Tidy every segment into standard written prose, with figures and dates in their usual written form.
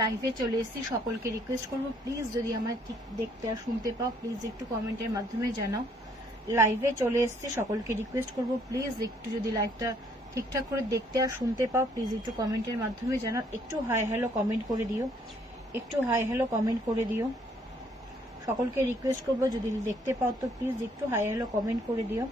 লাইভে চলে এসেছি, সকলকে রিকোয়েস্ট করবো প্লিজ যদি আমার ঠিক দেখতে আর শুনতে পাও প্লিজ একটু কমেন্টের মাধ্যমে জানাও। লাইভে চলে এসেছি, সকলকে রিকোয়েস্ট করবো প্লিজ একটু যদি লাইভটা ঠিকঠাক করে দেখতে আর শুনতে পাও প্লিজ একটু কমেন্টের মাধ্যমে জানাও। একটু হাই হ্যালো কমেন্ট করে দিও, একটু হাই হ্যালো কমেন্ট করে দিও। সকলকে রিকোয়েস্ট করবো যদি দেখতে পাও তো প্লিজ একটু হাই হ্যালো কমেন্ট করে দিও।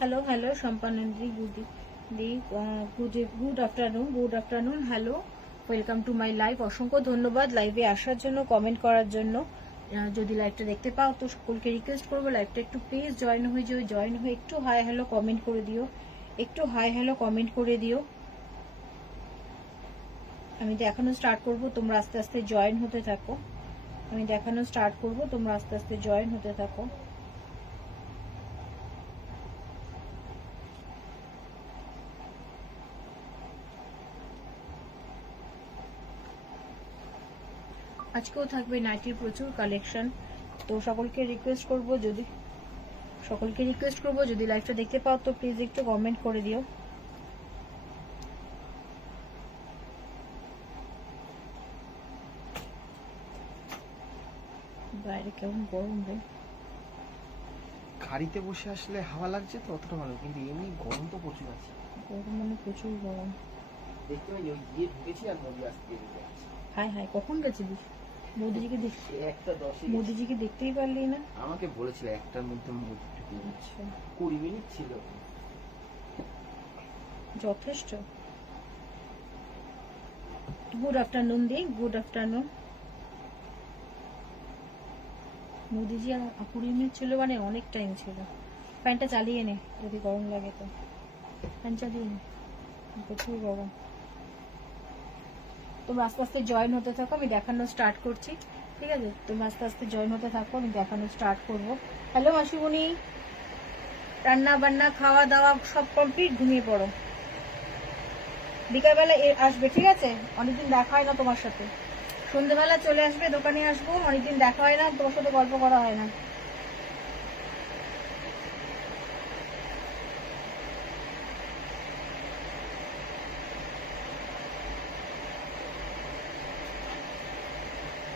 হ্যালো হ্যালো সম্পানন্দি, good afternoon, hello, welcome to my live. অসংখ্য ধন্যবাদ লাইভে আসার জন্য, কমেন্ট করার জন্য। যদি লাইভটা দেখতে পাও তো সকলকে রিকোয়েস্ট করবো লাইভটা একটু প্লিজ জয়েন হয়ে একটু হাই হ্যালো কমেন্ট করে দিও, একটু হাই হ্যালো কমেন্ট করে দিও। আমি দেখানো স্টার্ট করব, তোমরা আস্তে আস্তে জয়েন হতে থাকো। আমি দেখানো স্টার্ট করব, তোমরা আস্তে আস্তে জয়েন হতে থাকো। আজকেও থাকবে নাইটির প্রচুর কালেকশন, তো সকলকে রিকোয়েস্ট করব যদি লাইভটা দেখতে পাও তো প্লিজ একটু কমেন্ট করে দিও। বাইরে কেমন গরম রে, গাড়িতে বসে আসলে হাওয়া লাগছে তো অতটা ভালো, কিন্তু এমনি গরম তো প্রচুর আছে। গরম মানে প্রচুর গরম। দেখতে পাই ওই গিয়ে ঢুকেছি আর মোদি আসতে ঢুকে আছে। হাই হাই, কখন গেছিলিস? মোদিজিকে দেখছি, একটা 10 মোদিজিকে দেখতেই পারলি না? আমাকে বলেছিল একটার মধ্যে মোদি ঢুকে যাচ্ছে। আচ্ছা 20 মিনিট ছিল, যথেষ্ট। গুড আফটারনুন দি, গুড আফটারনুন। মোদিজি 20 মিনিট ছিল মানে অনেক টাইম ছিল। ফ্যানটা চালিয়ে নে যদি গরম লাগে তো, ফ্যান চালিয়ে নে, প্রচুর গরম। তোমরা আস্তে আস্তে জয়েন হতে থাকো, আমি দেখানো স্টার্ট করছি, ঠিক আছে? তোমরা আস্তে আস্তে জয়েন হতে থাকো, আমি দেখানো স্টার্ট করবো। হ্যালো মাসিমণি, রান্না বান্না খাওয়া দাওয়া সব কমপ্লিট, ঘুমিয়ে পড়ো। বিকালবেলা আসবে, ঠিক আছে? অনেকদিন দেখা হয় না তোমার সাথে। সন্ধ্যেবেলা চলে আসবে, দোকানে আসবো, অনেকদিন দেখা হয় না, তোমার সাথে গল্প করা হয় না।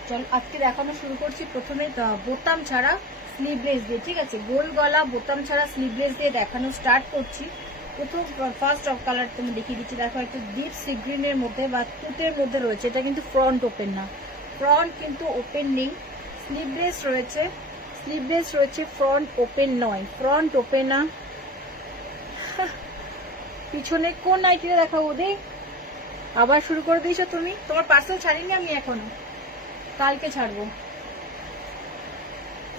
চল আজকে দেখানো শুরু করছি। প্রথমে বোতাম ছাড়া স্লিভলেস দিয়ে, ঠিক আছে? গোল গলা বোতাম ছাড়া স্লিভলেস দিয়ে দেখানো স্টার্ট করছি। প্রথম ফার্স্ট অফ কালার তুমি দেখিয়ে দিচ্ছি, দেখো একটু ডিপ সি গ্রিনের মধ্যে বা তুতের মধ্যে রয়েছে। এটা কিন্তু ফ্রন্ট ওপেন না, ফ্রন্ট কিন্তু ওপেন নেই। স্লিভলেস রয়েছে, ফ্রন্ট ওপেন নয়, ফ্রন্ট ওপেন না। পিছনে কোন নাইটিটা দেখাবো দেখ, আবার শুরু করে দিয়েছো তুমি। তোমার পার্সেল ছাড়িনি আমি এখনো, কালকে ছাড়বো।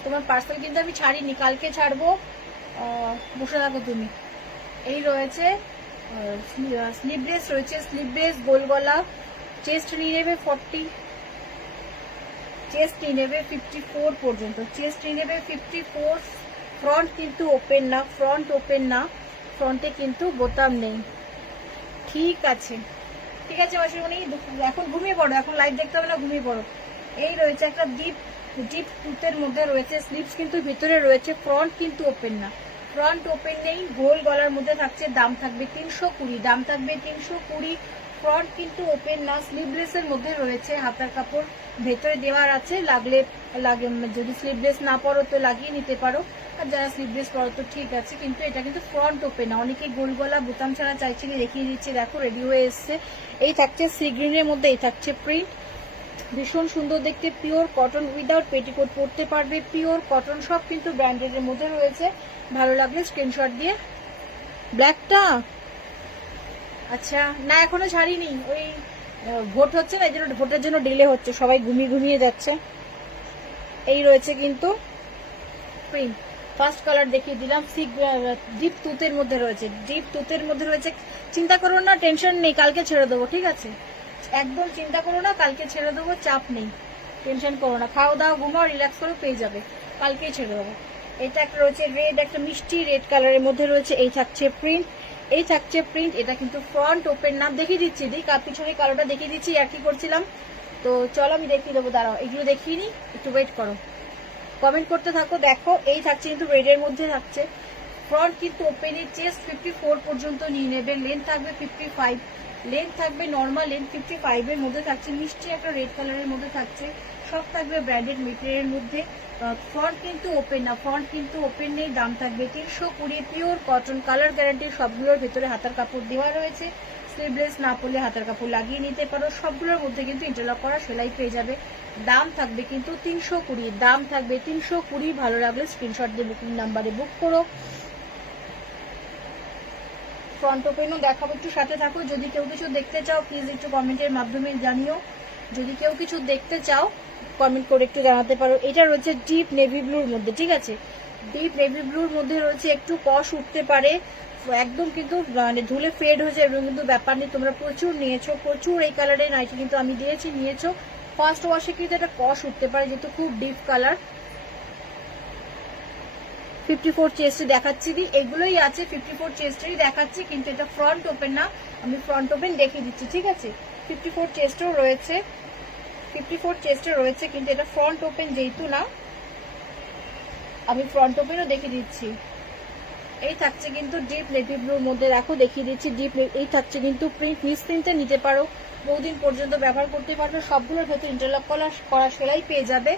তোমার পার্সেল কিন্তু আমি ছাড়িনি, কালকে ছাড়বো, বসে থাকো তুমি। এই রয়েছে স্লিভলেস রয়েছে, স্লিভলেস গোল গলা। চেস্ট নিয়ে নেবে 40, চেস্ট নিয়ে নেবে 54 পর্যন্ত, চেস্ট নিয়ে নেবে 54। ফ্রন্ট কিন্তু ওপেন না, ফ্রন্টে কিন্তু বোতাম নেই, ঠিক আছে? ঠিক আছে মাসিমণি, এখন ঘুমিয়ে পড়ো, এখন লাইভ দেখতে হবে না, ঘুমিয়ে পড়ো। এই রয়েছে একটা ডিপ টুথের মধ্যে রয়েছে, স্লিভস কিন্তু ভিতরে রয়েছে, ফ্রন্ট কিন্তু ওপেন না, ফ্রন্ট ওপেন নেই, গোল গলার মধ্যে থাকছে। দাম থাকবে 320, দাম থাকবে 320। ফ্রন্ট কিন্তু ওপেন না, স্লিভলেস এর মধ্যে রয়েছে, হাতার কাপড় ভেতরে দেওয়ার আছে, লাগে যদি স্লিভলেস না পরো তো লাগিয়ে নিতে পারো, আর যারা স্লিভলেস পরো তো ঠিক আছে। কিন্তু এটা কিন্তু ফ্রন্ট ওপেন না, অনেকে গোল গলা বোতাম ছাড়া চাইছে, দেখিয়ে দিচ্ছি, দেখো রেডি হয়ে এসছে। এই থাকছে সি গ্রিনের মধ্যে, এই থাকছে প্রিন্ট, ভীষণ সুন্দর দেখতে, পিওর কটন, উইদাউট পেটিকোট পরতে পারবে, পিওর কটন, সব কিন্তু ব্র্যান্ডেড এর মধ্যে রয়েছে। ভালো লাগলে স্ক্রিনশট দিয়ে। ব্ল্যাকটা আচ্ছা না, এখনো ছাড়িনি, ওই ভোট হচ্ছে না, এই জন্য ভোটের জন্য ডিলে হচ্ছে, সবাই ঘুমিয়ে যাচ্ছে। এই রয়েছে কিন্তু প্রিন্ট, ফার্স্ট কালার দেখিয়ে দিলাম, ডিপ তুতের মধ্যে রয়েছে, চিন্তা করো না, টেনশন নেই, কালকে ছেড়ে দেবো, ঠিক আছে? একদম চিন্তা করো না, কালকে ছেড়ে দেবো, চাপ নেই, টেনশন করো না, খাও দাও ঘুমাও, রিল্যাক্স করো, পেয়ে যাবে, কালকেই ছেড়ে দেবো। এটা একটা রয়েছে রেড, একটা মিষ্টি রেড কালারের মধ্যে রয়েছে, এই থাকছে প্রিন্ট। এই থাকছে প্রিন্ট, এটা কিন্তু ফ্রন্ট ওপেন না, দেখিয়ে দিচ্ছি দিক পিছনে কালোটা দেখিয়ে দিচ্ছি আর কি করছিলাম। তো চলো আমি দেখিয়ে দেবো, দাঁড়াও এগুলো দেখিয়ে নি, একটু ওয়েট করো, কমেন্ট করতে থাকো। দেখো এই থাকছে কিন্তু রেডের মধ্যে থাকছে, ফ্রন্ট কিন্তু ওপেনের চেস্ট 54 পর্যন্ত নিয়ে নেবে, লেন্থ থাকবে 55, লেন্থ থাকবে নর্মাল লেন্থ 55 এর মধ্যে থাকছে, মিষ্টি একটা রেড কালারের মধ্যে থাকছে, সব থাকবে ব্র্যান্ডেড মেটেরিয়ালের মধ্যে। ফ্রন্ট কিন্তু ওপেন না, ফ্রন্ট কিন্তু ওপেন নেই, দাম থাকবে 320, পিওর কটন, কালার গ্যারান্টি, সবগুলোর ভেতরে হাতার কাপড় দেওয়া রয়েছে, স্লিভলেস না পরলে হাতার কাপড় লাগিয়ে নিতে পারো, সবগুলোর মধ্যে কিন্তু ইন্টারলক করা সেলাই পেয়ে যাবে। দাম থাকবে কিন্তু 320, দাম থাকবে 320। ভালো লাগলে স্ক্রিনশট দিয়ে বুকিং নাম্বারে বুক করো। ফ্রন্ট ওপেনও দেখাবো, একটু সাথে থাকো। যদি কেউ কিছু দেখতে চাও প্লিজ একটু কমেন্টের মাধ্যমে জানিও, যদি কেউ কিছু দেখতে চাও কমেন্ট করে একটু জানাতে পারো। এটা রয়েছে ডিপ নেভি ব্লুর মধ্যে, ঠিক আছে, ডিপ নেভি ব্লুর মধ্যে রয়েছে, একটু কষ উঠতে পারে, একদম কিন্তু মানে ধুলে ফেড হয়ে যায়, এরকম কিন্তু ব্যাপার নেই, তোমরা প্রচুর নিয়েছো, প্রচুর এই কালারের নাইটি কিন্তু আমি দিয়েছি, নিয়েছো। ফার্স্ট ওয়াশে কিন্তু একটা কষ উঠতে পারে, যেহেতু খুব ডিপ কালার। 54 চেস্টে দেখাচ্ছি দি, এগুলোই আছে 54 চেস্টেরই দেখাচ্ছি, কিন্তু এটা ফ্রন্ট ওপেন না, আমি ফ্রন্ট ওপেন দেখিয়ে দিচ্ছি, ঠিক আছে। 54 চেস্টও রয়েছে, 54 চেস্টে রয়েছে, কিন্তু এটা ফ্রন্ট ওপেন যেহেতু না, আমি ফ্রন্ট ওপেনও দেখিয়ে দিচ্ছি। এই থাকছে কিন্তু ডিপ নেভি ব্লুর মধ্যে, দেখো দেখিয়ে দিচ্ছি ডিপ, এই থাকছে কিন্তু প্রিন্ট, নিশ্চিন্তে নিতে পারো, বহুদিন পর্যন্ত ব্যবহার করতে পারবে, সবগুলোর ভেতরে ইন্টারলক করা সেলাই পেয়ে যাবে,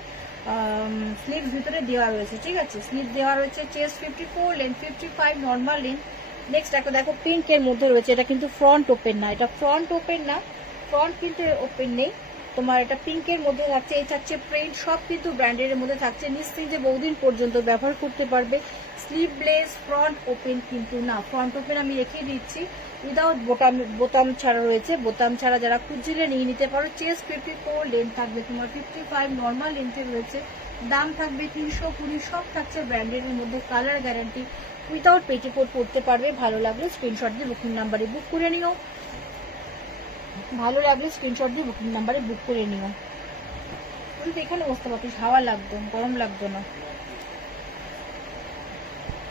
স্লিভ ভিতরে দেওয়া রয়েছে, ঠিক আছে, স্লিভ দেওয়া রয়েছে, chest 54, length 55, normal length. Next দেখো পিঙ্কের মধ্যে রয়েছে, এটা কিন্তু ফ্রন্ট ওপেন না, এটা ফ্রন্ট ওপেন না, ফ্রন্ট কিন্তু ওপেন নেই তোমার, এটা পিঙ্কের মধ্যে থাকছে, এই থাকছে প্রিন্ট, সব কিন্তু ব্র্যান্ডের মধ্যে থাকছে, নিশ্চিন্তে বহুদিন পর্যন্ত ব্যবহার করতে পারবে। স্লিভলেস, ফ্রন্ট ওপেন কিন্তু না, ফ্রন্ট ওপেন আমি রেখে দিচ্ছি, উইদাউট বোতাম ছাড়া রয়েছে, বোতাম ছাড়া যারা খুঁজছিলে নিয়ে নিতে পারো। চেস্ট 54, লেন্থ থাকবে তোমার 55, নর্মাল লেন্থে রয়েছে, দাম থাকবে 320, সব থাকছে ব্র্যান্ডের মধ্যে, কালার গ্যারান্টি, উইদাউট পেটিকোট পরতে পারবে। ভালো লাগলে স্ক্রিনশট দিয়ে বুকিং নাম্বারে বুক করে নিও, ভালো লাগলে স্ক্রিনশট দিয়ে বুকিং নাম্বারে বুক করে নিও। কিন্তু এখানে বসতে পারতিস, হাওয়া লাগতো, গরম লাগতো না।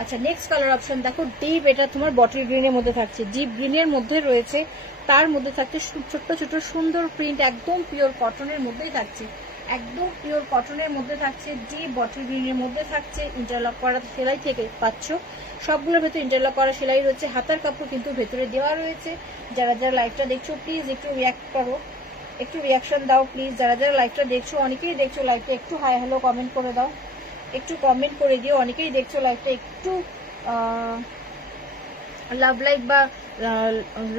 আচ্ছা নেক্সট কালার অপশন দেখো, ডিপ, এটা তোমার বটল গ্রিনের মধ্যে থাকছে, ডিপ গ্রিনের মধ্যে রয়েছে, তার মধ্যে থাকছে ছোট্ট ছোট সুন্দর প্রিন্ট, একদম পিওর কটনের মধ্যেই থাকছে, একদম পিওর কটনের মধ্যে থাকছে, ডিপ বটল গ্রিনের মধ্যে থাকছে, ইন্টারলক করা সেলাই থেকে পাচ্ছ, সবগুলোর ভেতরে ইন্টারলক করা সেলাই রয়েছে, হাতার কাপড় কিন্তু ভেতরে দেওয়া রয়েছে। যারা যারা লাইভটা দেখছো প্লিজ একটু রিয়াক্ট করো, একটু রিয়াকশন দাও প্লিজ, যারা যারা লাইভটা দেখছো, অনেকেই দেখছো লাইভটা, একটু হাই হ্যালো কমেন্ট করে দাও, একটু কমেন্ট করে দিও, অনেকেই দেখছো লাইভটা, একটু লাভ লাইক বা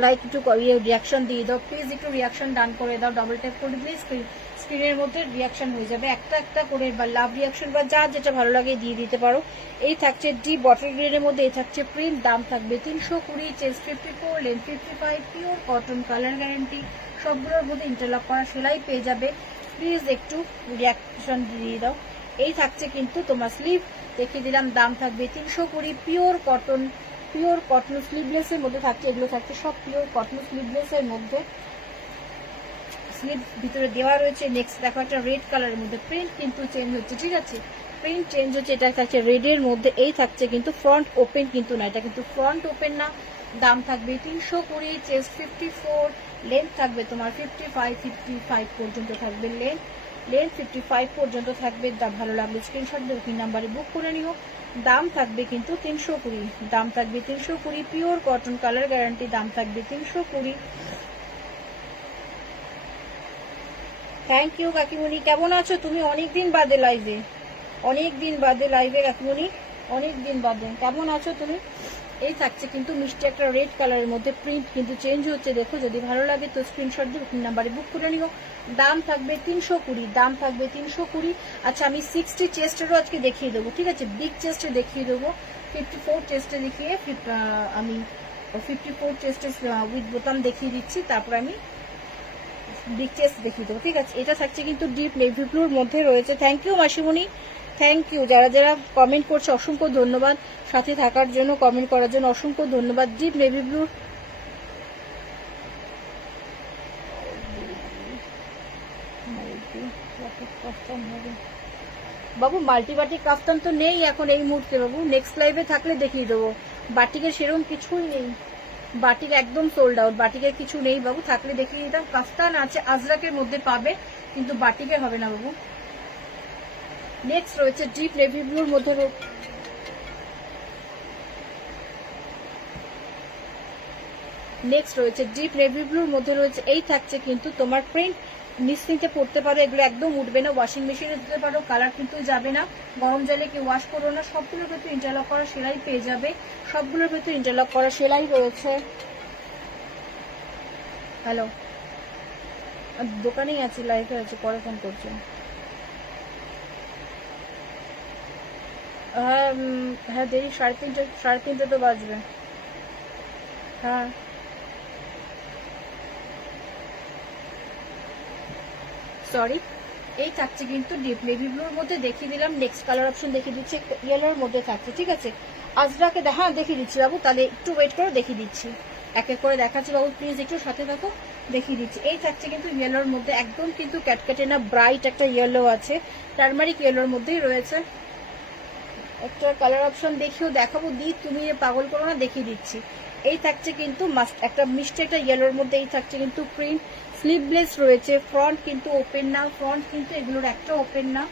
লাইক একটু রিয়াকশন দিয়ে দাও প্লিজ, একটু রিয়াকশন ডান করে দাও, ডবল ট্যাপ করে প্লিজ স্ক্রিনের মধ্যে রিয়াকশন হয়ে যাবে, একটা একটা করে, বা লাভ রিয়াকশন বা যা যেটা ভালো লাগে দিয়ে দিতে পারো। এই থাকছে ডিপ বটল গ্রিনের মধ্যে, এই থাকছে প্রিন্ট, দাম থাকবে 320, chest 54, length 55, pure cotton, colour guarantee, সবগুলোর মধ্যে ইন্টারলক করা সেলাই পেয়ে যাবে, প্লিজ একটু রিয়াকশন দিয়ে দাও। এই থাকছে কিন্তু তোমার স্লিভ দেখিয়ে দিলাম, দাম থাকবে 320, পিওর কটন স্লিভলেসের মধ্যে থাকছে, এগুলো থাকছে সব পিওর কটন স্লিভলেসের মধ্যে, স্লিভ ভিতরে দেওয়া রয়েছে। নেক্সট দেখো একটা রেড কালারের মধ্যে, প্রিন্ট কিন্তু চেঞ্জ হচ্ছে, ঠিক আছে, প্রিন্ট চেঞ্জ হচ্ছে, এটা থাকছে রেডের মধ্যে, এই থাকছে কিন্তু ফ্রন্ট ওপেন কিন্তু না, এটা কিন্তু ফ্রন্ট ওপেন না, দাম থাকবে 320, চেস্ট 54, লেন্থ থাকবে তোমার 55 পর্যন্ত থাকবে, লেন্থ 55 পর্যন্ত থাকবে। ভালো লাগবে স্ক্রিনশট দিয়ে বুকিং নাম্বারে বুক করে নিও, দাম থাকবে কিন্তু 320, দাম থাকবে 320, পিওর কটন, কালার গ্যারান্টি, দাম থাকবে 320। থ্যাংক ইউ কাকিমণি, কেমন আছো তুমি? অনেকদিন বাদে লাইভে, অনেকদিন বাদে লাইভে কাকিমণি, অনেকদিন বাদে, কেমন আছো তুমি? এই থাকছে কিন্তু মিষ্টি একটা রেড কালারের মধ্যে, প্রিন্ট কিন্তু চেঞ্জ হচ্ছে, দেখো যদি ভালো লাগে তো স্ক্রিনশট দিয়ে বুকিং নাম্বারে বুক করে নিও, দাম থাকবে 320, দাম থাকবে 320। আচ্ছা আমি 60 চেস্টেরও আজকে দেখিয়ে দেবো, ঠিক আছে, বিগ চেস্টে দেখিয়ে দেবো, 54 চেস্টে দেখিয়ে আমি 54 চেস্টে উইথ বোতাম দেখিয়ে দিচ্ছি, তারপর আমি বিগ চেস্ট দেখিয়ে দেবো, ঠিক আছে। এটা থাকছে কিন্তু ডিপ নেভি ব্লুর মধ্যে রয়েছে। থ্যাংক ইউ মাসিমণি, থ্যাংক ইউ, যারা যারা কমেন্ট করছে অসংখ্য ধন্যবাদ, সাথে থাকার জন্য, কমেন্ট করার জন্য অসংখ্য ধন্যবাদ। ডিপ নেভি ব্লুর বাবু, মাল্টিবাটিক কাফতান তো নেই এখন এই মুহূর্তে বাবু, নেক্সট লাইভে থাকলে দেখিয়ে দেবো, বাটিকের সেরকম কিছুই নেই, বাটিক একদম সোল্ড আউট, বাটিকের কিছু নেই বাবু, থাকলে দেখিয়ে দিতাম। কাফতান আছে, আজরাকের মধ্যে পাবে, কিন্তু বাটিকের হবে না বাবু। নেক্সট রয়েছে ডিপ নেভি ব্লুর মধ্যে, নেক্সট রয়েছে ডিপ নেভি ব্লুর মধ্যে রয়েছে, এই থাকছে কিন্তু তোমার প্রিন্ট, নিশ্চিন্তে পড়তে পারো, এগুলো একদম উঠবে না, ওয়াশিং মেশিনে দিতে পারো, কালার কিন্তু যাবে না, গরম জলে কি ওয়াশ করো না। সবগুলোর ভেতরে ইন্টারলক করা সেলাই পেয়ে যাবে, সবগুলোর ভেতরে ইন্টারলক করা সেলাই রয়েছে। হ্যালো, দোকানেই আছি, লাইভে আছে, পরে ফোন করছি। হ্যাঁ হ্যাঁ, দেরি 3:30 তো বাজবে। হ্যাঁ সরি, এই থাকছে কিন্তু ডিপ নেভি ব্লুর মধ্যে, দেখিয়ে দিলাম। নেক্সট কালার অপশন দেখিয়ে দিচ্ছি, ইয়েলোর মধ্যে থাকছে, ঠিক আছে। আজরাকে হ্যাঁ দেখিয়ে দিচ্ছি বাবু, তাহলে একটু ওয়েট করে দেখিয়ে দিচ্ছি, এক এক করে দেখাচ্ছি বাবু, প্লিজ একটু সাথে থাকো, দেখিয়ে দিচ্ছি। এই থাকছে কিন্তু ইয়েলোর মধ্যে, একদম কিন্তু ক্যাটক্যাটে না, ব্রাইট একটা ইয়েলো আছে, টার্মারিক ইয়েলোর মধ্যেই রয়েছে। একটা কালার অপশন দেখিও দেখাবো, দি তুমি পাগল করো না, দেখিয়ে দিচ্ছি। এই থাকছে কিন্তু মাস্ট একটা মিষ্টি একটা ইয়েলোর মধ্যে, এই থাকছে কিন্তু প্রিন্ট, স্লিভলেস রয়েছে, ফ্রন্ট কিন্তু ওপেন না, ফ্রন্ট কিন্তু এগুলোর একটা ওপেন না,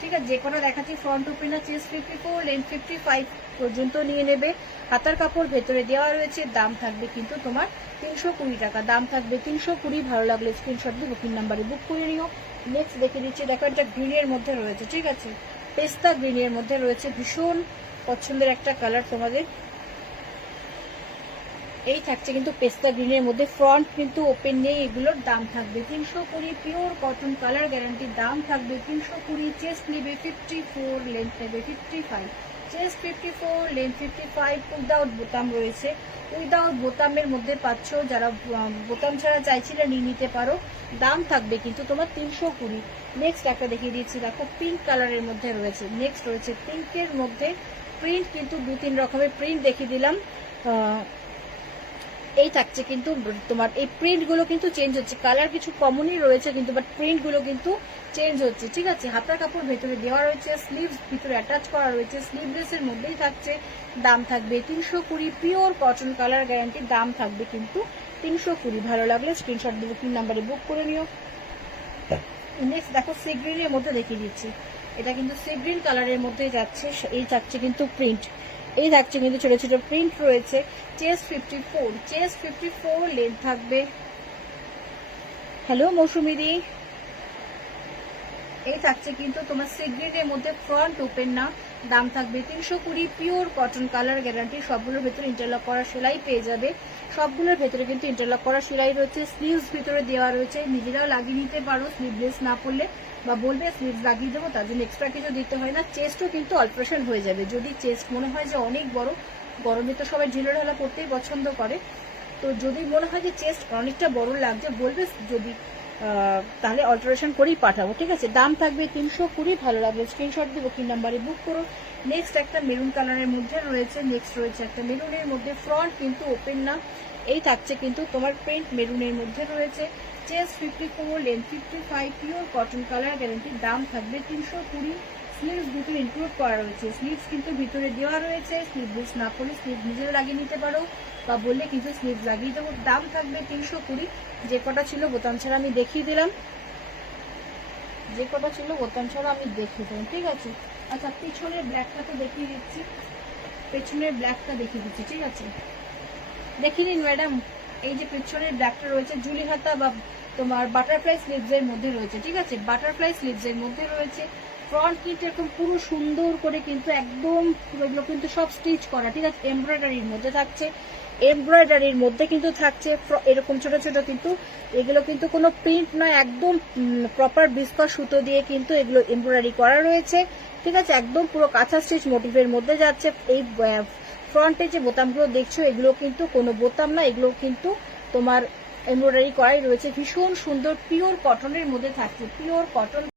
ঠিক আছে। যে কোনো দেখাচ্ছি ফ্রন্ট ওপেন না, চেস্ট 54, লেন্থ 55 পর্যন্ত নিয়ে নেবে। হাতার কাপড় ভেতরে দেওয়া রয়েছে, দাম থাকবে কিন্তু তোমার 320 টাকা, দাম থাকবে 320। ভালো লাগলে স্ক্রিনশট দিয়ে বুকিং নাম্বারে বুক করে নিও। নেক্সট দেখে দিচ্ছি, দেখো একটা গ্রিনের মধ্যে রয়েছে, ঠিক আছে, পেস্তা গ্রিনের মধ্যে রয়েছে, ভীষণ পছন্দের একটা কালার তোমাদের। এই থাকছে কিন্তু পেস্তা গ্রিনের মধ্যে, ফ্রন্ট কিন্তু ওপেন নেই, এগুলোর দাম থাকবে 320, পিওর কটন কালার গ্যারান্টি, দাম থাকবে 320। চেস্ট নেবে 54, লেন্থ নেবে 55, চেস্ট 54, লেন্থ 55, উইদাউট বোতাম রয়েছে, উইদাউট বোতামের মধ্যে পাচ্ছ, যারা বোতাম ছাড়া চাইছিলে নিয়ে নিতে পারো, দাম থাকবে কিন্তু তোমার 320। নেক্সট একটা দেখিয়ে দিচ্ছি, দেখো পিঙ্ক কালারের মধ্যে রয়েছে, নেক্সট রয়েছে পিঙ্কের মধ্যে, প্রিন্ট কিন্তু 2-3 রকমের প্রিন্ট দেখিয়ে দিলাম। এই থাকছে কিন্তু তোমার এই প্রিন্ট গুলো কিন্তু চেঞ্জ হচ্ছে, কালার কিছু কমনই রয়েছে কিন্তু, বাট প্রিন্ট গুলো কিন্তু চেঞ্জ হচ্ছে, ঠিক আছে। হাতার কাপড় ভেতরে দেওয়া রয়েছে, স্লিভস ভিতরে অ্যাটাচ করা রয়েছে, স্লিভলেস এর মধ্যেই থাকছে, দাম থাকবে 320, পিওর কটন কালার গ্যারান্টি, দাম থাকবে কিন্তু 320। ভালো লাগলে স্ক্রিনশট দিয়ে বুকিং নাম্বারে বুক করে নিও। নেক্সট দেখো সি গ্রিনের মধ্যে দেখিয়ে দিচ্ছি, এটা কিন্তু সি গ্রিন কালারের মধ্যে যাচ্ছে, এই থাকছে কিন্তু প্রিন্ট, এই থাকছে কিন্তু ছোট ছোট প্রিন্ট রয়েছে, চেস্ট 54, চেস্ট 54, লেন্থ থাকবে। হ্যালো মৌসুমি দি, এই থাকছে কিন্তু তোমার সি গ্রিনের মধ্যে, ফ্রন্ট ওপেন না, দাম থাকবে 320, পিওর কটন কালার গ্যারান্টি, সবগুলোর ভেতরে ইন্টারলক করা সেলাই পেয়ে যাবে, সবগুলোর ভেতরে কিন্তু ইন্টারলক করা সেলাই রয়েছে, স্লিভস ভিতরে দেওয়া রয়েছে, নিজেরাও লাগিয়ে নিতে পারো, স্লিভলেস না পড়লে, বা বলবে স্লিভস লাগিয়ে দেবো, তার জন্য এক্সট্রা কিছু দিতে হয় না। চেস্টও কিন্তু অল্টারেশন হয়ে যাবে, যদি চেস্ট মনে হয় যে অনেক বড়, গরমে তো সবাই ঢিলে ঢালা পড়তেই পছন্দ করে, তো যদি মনে হয় যে চেস্ট অনেকটা বড় লাগছে, বলবে, যদি তাহলে অল্টারেশন করেই পাঠাবো, ঠিক আছে। দাম থাকবে 320, ভালো লাগবে স্ক্রিনশট দিয়ে বুকিং নাম্বারে বুক করো। নেক্সট একটা মেরুন কালারের মধ্যে রয়েছে, নেক্সট রয়েছে একটা মেরুনের মধ্যে, ফ্রন্ট কিন্তু ওপেন না, এই থাকছে কিন্তু তোমার প্রিন্ট মেরুনের মধ্যে রয়েছে, chest 54, length 55, pure cotton colour guarantee, দাম থাকবে 320। স্লিভস ভিতরে ইনক্লুড করা রয়েছে, স্লিভস কিন্তু ভিতরে দেওয়া রয়েছে, স্লিভলেস না করলে স্লিভ নিজেরা লাগিয়ে নিতে পারো, বা বললে কিন্তু স্লিভস লাগিয়ে দেবো, দাম থাকবে 320। যে কটা ছিল বোতাম ছাড়া আমি দেখিয়ে দিলাম, যে কটা ছিল বোতাম ছাড়া আমি দেখিয়ে দিলাম, ঠিক আছে। আচ্ছা পিছনের ব্ল্যাকটা তো দেখিয়ে দিচ্ছি, পেছনের ব্ল্যাকটা দেখিয়ে দিচ্ছি, ঠিক আছে, দেখিয়ে নিন ম্যাডাম। এই যে পেছনের ব্ল্যাকটা রয়েছে, জুলি হাতা বা তোমার বাটারফ্লাই স্লিভস এর মধ্যে রয়েছে, ঠিক আছে, বাটারফ্লাই স্লিভস এর মধ্যে রয়েছে, ফ্রন্ট কিন্তু এরকম পুরো সুন্দর করে কিন্তু একদম এগুলো কিন্তু সব স্টিচ করা, ঠিক আছে, এমব্রয়ডারির মধ্যে থাকছে, এমব্রয়ডারির মধ্যে কিন্তু থাকছে এরকম ছোট ছোট, কিন্তু এগুলো কিন্তু কোনো প্রিন্ট নয়, একদম প্রপার বিস্কট সুতো দিয়ে কিন্তু এগুলো এমব্রয়ডারি করা রয়েছে, ঠিক আছে, একদম পুরো কাঁথা স্টিচ মোটিভের মধ্যে যাচ্ছে। এই ফ্রন্টে যে বোতামগুলো দেখছো, এগুলো কিন্তু কোনো বোতাম না, এগুলো কিন্তু তোমার এমব্রয়ডারি করাই রয়েছে, ভীষণ সুন্দর, পিওর কটনের মধ্যে থাকছে, পিওর কটন।